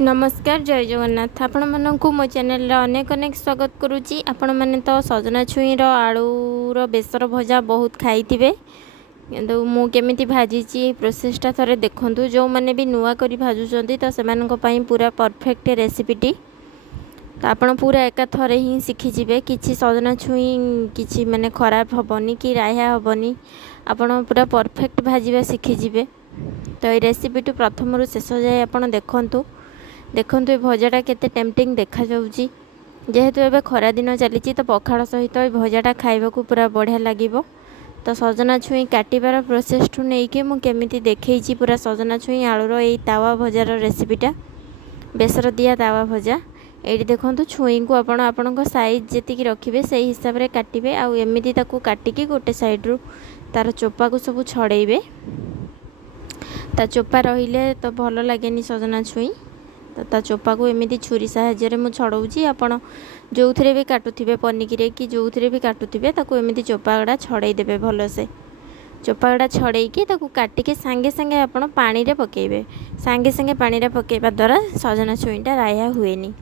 नमस्कार जय जगन्नाथ आपण मानक मो चैनल अनेक अनेक स्वागत करुच्ची। आपण मैंने तो सजना छुईर आलूर बेसर भजा बहुत खाई किंतु मुझे भाजी प्रोसेसटा थे देखूँ जो मैंने भी नुआ कर भाजुंट तो से पूरा परफेक्ट रेसिपीटी तो आप पूरा एका थरे ही शिखिजे कि सजना छुई कि माने खराब हेनी कि राया हेनी आपण पूरा परफेक्ट भाजवा शिखिजे। तो ये रेसिपीटी प्रथम शेष जाए आप देखु ये भजाटा केते टेम्पटिंग देखा जाउची। जेहेतु एबे खरा दिन चली तो पखाड़ सहित ये भजाटा खाइबा को पूरा बढ़िया लगे। तो सजना छुई काटिबार प्रोसेस ठू नहीं कि मुझे देखी पूरा सजना छुई आलूर ये तावा भजार रेसिपीटा बेसर दिया तावा भजा। ये देखो छुई को आपण साइज जी रखिए से हिसाब से काटे आमती काटिकी गोटे सैड्रु तार चोपा को सब छड़ेबे। ता चोपा रहिले तो भल लगे सजना छुई तो ता चोपा को एमती छुरी साहाय्य मुझे छड़ाऊँगी। आपण जो थे भी काटुवे पनिकी कि जो थे भी काटुवे एमती चोपा गुड़ा छड़ेदेवे भलसे चोपा गुड़ा छड़ेकी काटिके सांगे सांगे आप पानी रे पकेबे। सांगे सांगे पानी रे पकेबा द्वारा सजना छुईटा राया हुएनी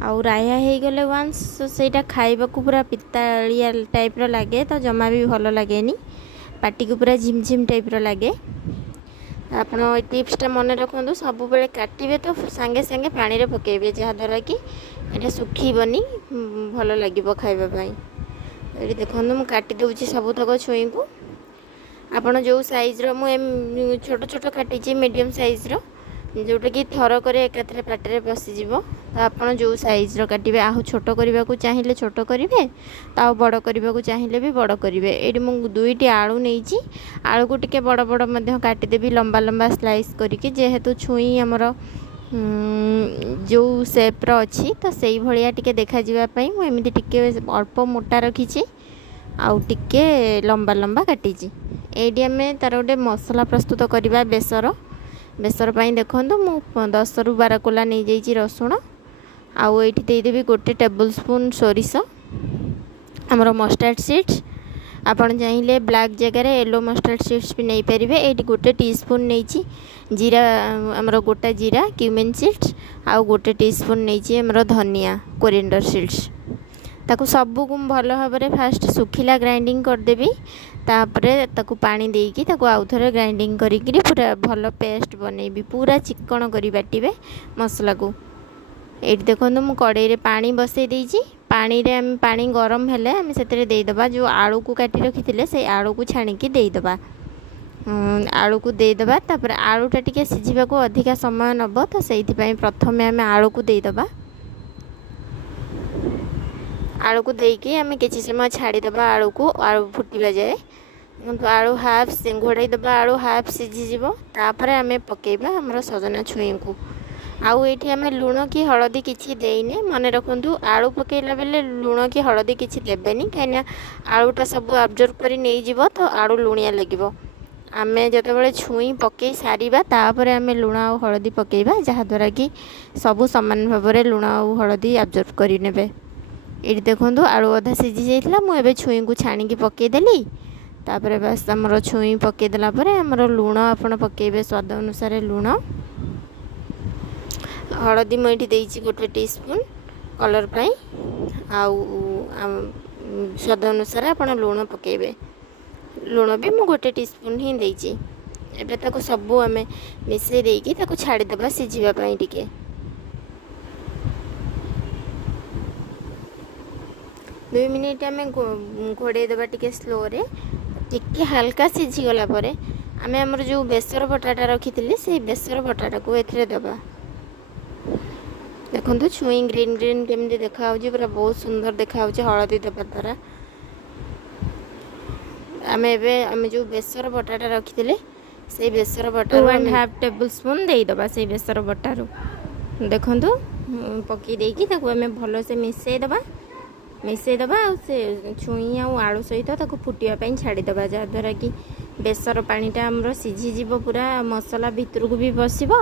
आउ राया हो गले वन्स सेटा खाइबा को पूरा पितालिया टाइप रो लगे तो जमा भी भल लगे पाटी को पूरा झिमझिम टाइप रो लगे। आप टिप्सटा मन रखु सब बेले काटे तो सांगे सांगे पानी रे पकेबे जहाँद्वारा कि ये सुखीबनी भल लगे खाइबापी। ये देखो मुझे काटी दूसरी सबुतक छुई को आपड़ जो सैज्र मुझे छोट छोट काटी मीडियम सैज्र जोटा कि थरक एकाथरे पाटे पशिज तो आप जो सैज्र काटे आहु छोट करने को चाहिए छोट करेंगे तो बड़ करने को चाहिए भी बड़ करेंगे। ये मुझे दुईटी आलू नहीं आलू को टिके बड़ बड़ काटिदेवी लंबा लंबा स्लाइस करके जेहेतु छुई आमर जो सेप्र अच्छी तो से भाया टी देखा मुझे टे अल्प मोटा रखी आउ टिके लंबा लंबा काटी। ये आम तार गोटे मसला प्रस्तुत करवा बेसर बेसर देखो मु 10 ରୁ 12 कोला नहीं जाइए रसुण आउ ये देदेवी गोटे टेबल स्पून सोरिष आमर मस्टार्ड सीड्स आपन चाहिए ब्लैक जगह येलो मस्टार्ड सीड्स भी नहीं पारे। ये गोटे टीस्पून नहीं जीरा आमर गोटा जीरा क्यूमिन सीड्स आउ गोटे टीस्पून नहीं आमर धनिया कोरिएंडर सीड्स ताकू सबू को भल भाव में फास्ट सुखिला ग्राइंडिंग करदेवी तापरे ताकू पानी देकी ताकू आउ थे ग्राइंडिंग करी पूरा भल पेस्ट बनैबी पूरा चिकन करी बाटिबे मसला को। ये देखो मु कड़ाई रे पानी बसई देइछि पानी रे हम पानी गरम हेले हम सेतरे देइदबा जो आलू को काटी रखिथिले से आलू को छाणिकी देइदबा आलू को देइदबा तापर आलूटा टिके सिझिबा को अधिका समय नब तो सेइथि पई प्रथमे हम आलू को देइदबा आलू को देकी आम किसी समय छाड़ीदबा आलू को आलू फुटा जाए तो आलू हाफ घोड़ाई दबा आलू हाफ सीझीज आम पकेबा आमर सजना छुई को आउ ये आम लुण कि हलदी किसी देने मन रखु आलू पकेला बेले लुण कि हलदी किसी देवेनि कहीं आलूटा सब अब्जर्व कर नहीं जीव तो आलू लुणिया लगे। आम जो छुई पकई सारिबा तापर आम लुण आ हलदी पकेबा जहाँद्वारा कि सबू सामान भाव में लुण आ हलदी अब्जर्व करे। ये देखो आलू अधा सीझी जाइए मुझे छुई को छाणिकी पकईदेली तापर बस आमर छुई पकईदेला आमर लुण आप पकेबे स्वाद अनुसार लुण हलदी मुझे देइछि गोटे टीस्पून कलर पाई आउ स्वाद अनुसार आप लुण पकेबे लुण भी मु गोटे टीस्पून ही देइछि। एबे ताको सबू आम मिसई देकी ताको छाड़ीदेबा सिझिबा पाई टिके 2 मिनिट आम घोड़े देवा टिके स्लो रे टिके हल्का सीझीगला आम आमर जो बेसर बटाटा रखी से बेसर बटाटा को एथिरे देबा। देखो छुई ग्रीन ग्रीन केमती देखा पूरा बहुत सुंदर देखा हलदी देवा द्वारा आम एम जो बेसर बटाटा रखी से बेसर बटा 1.5 टेबल स्पून देदेबा से बेसर बटारू देखो पकई देकी आम भल से मिसईदबा से छुई आलू सहित फुटापी छाड़ीदबा जहाँद्वारा कि बेसर पानीटा आमर सीझीज पूरा मसला भितर को भी बसब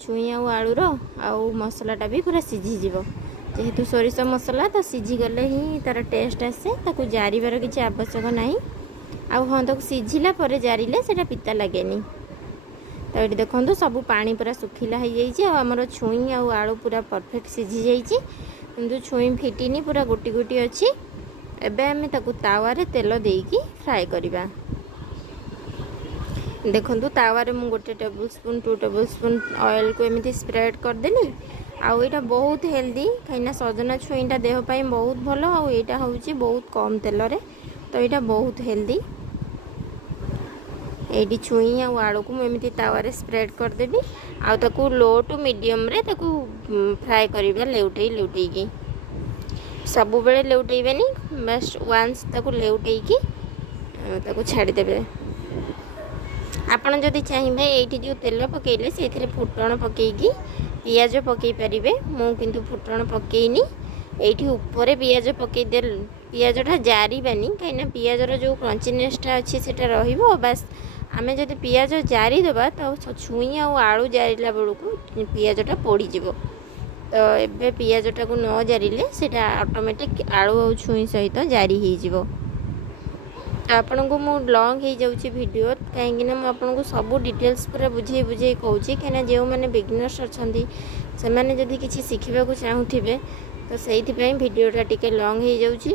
छुई आलूर आउ मसलाटा भी पूरा सीझीज जेहेतु सोरिष मसला तो सीझीगले ही तार टेस्ट आसे ताकू जारिबार किसी आवश्यक नहीं आउ हाँ ताकू सीझिला जारिले सेटा पिता लगे तो ये देखो सब पानी पूरा सुखिला हो जाइए आमर छुई आउ आलू पूरा परफेक्ट सिझी जाइए किंतु छुई फिटिनी पूरा गोटी गोटी अच्छी। एबे आमे ताकू तावारे तेल देकी फ्राए करवा। देखो तावारे मु 1 table spoon 2 table spoon oil को एमती स्प्रेड करदेली। आउ यहाँ बहुत हेल्दी कहीं सजना छुईटा देहपाई बहुत भल आईटा हूँ बहुत कम तेल रे तो यहाँ बहुत हेल्दी। ये छुई आउ आलू को मुझे तावारे स्प्रेड करदेवी आउ ताकू लो टू मीडियम रे ताकू फ्राए करवा लेउटे लेउटेकी सब बेले लेउटेबेनी बस वंस ताकू लेउटेकी ताकू छाड़देवे। आपन जदि चाहिए ये जो तेल पकईले से फुटण पकईकी पियाज पकई पारे मु किंतु फुटण पकईनी ये ऊपर पियाज पकई दे पियाजटा जारिबानी कहीं पियाजर जो क्रंचीनेसटा अच्छी से बस आमे जदि पियाज जारीदेबा तो छुई आउ आलू जारिला बेलू पियाजटा पोड़ीज तो एबे पियाजटा को न जारिले सेटा ऑटोमेटिक आलू और छुई सहित जारी हो आपन को मु लॉन्ग हो जाऊँगी वीडियो कहीं आपन को सब डिटेल्स पूरा बुझे बुझे कहूँ कहीं जो मैंने बिगिनर्स अच्छा से मैंने जदि किसी शिखा को चाहूे तो से वीडियोटा टिके लॉन्ग हो जाऊँगी।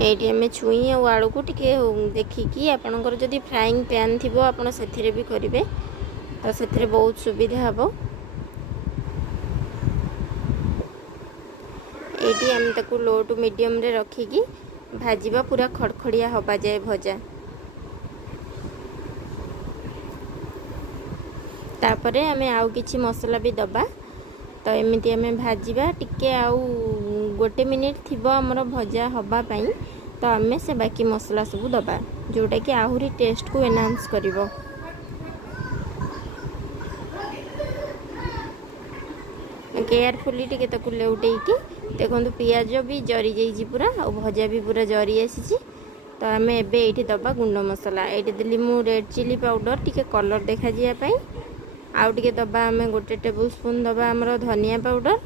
ये आम छुई और आलू को टिके देखिकी आपणकर जदि फ्राइंग पैन थी आप से भी करेंगे तो से बहुत सुविधा हम। ये आम ताकू लो टू मीडियम रे रखिकी भाजवा पूरा खड़खड़िया हवा जाए भजा। तापरे आमे आउ किछि मसला भी दबा तो एमती आमे भाजवा टिके आउ 1 मिनिट थिबो हमर भजा हवा पाई तो आमे से बाकी मसला सब दबा जोटा कि आहुरी टेस्ट को एनहांस करिवो। केयरफुली टिके ताकू लेउटेकी देखो पियाज भी जरी जाइए पूरा और भजा भी पूरा जरी आसी तो आम एबे दबा गुंड मसला ये देली मु रेड चिली पाउडर टिके कलर देखा जाए आउ टिके दबा आम 1 टेबल स्पून दबा आमर धनिया पाउडर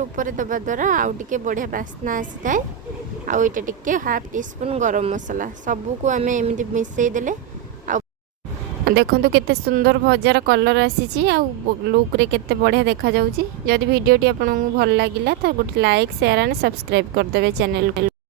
ऊपर दबा द्वारा आउ टिके बढ़िया बास्ना आसी थाए आउ ये टिके हाफ टी स्पून गरम मसला सबू को आम एमती मिसई देले देखो केते सुंदर भजार कलर आसी लुक रे केते बढ़िया देखा जाउची। जदि वीडियोटी आपको भल लगिला तो गोटे लाइक शेयर एंड सब्सक्राइब करदेवे चैनल को।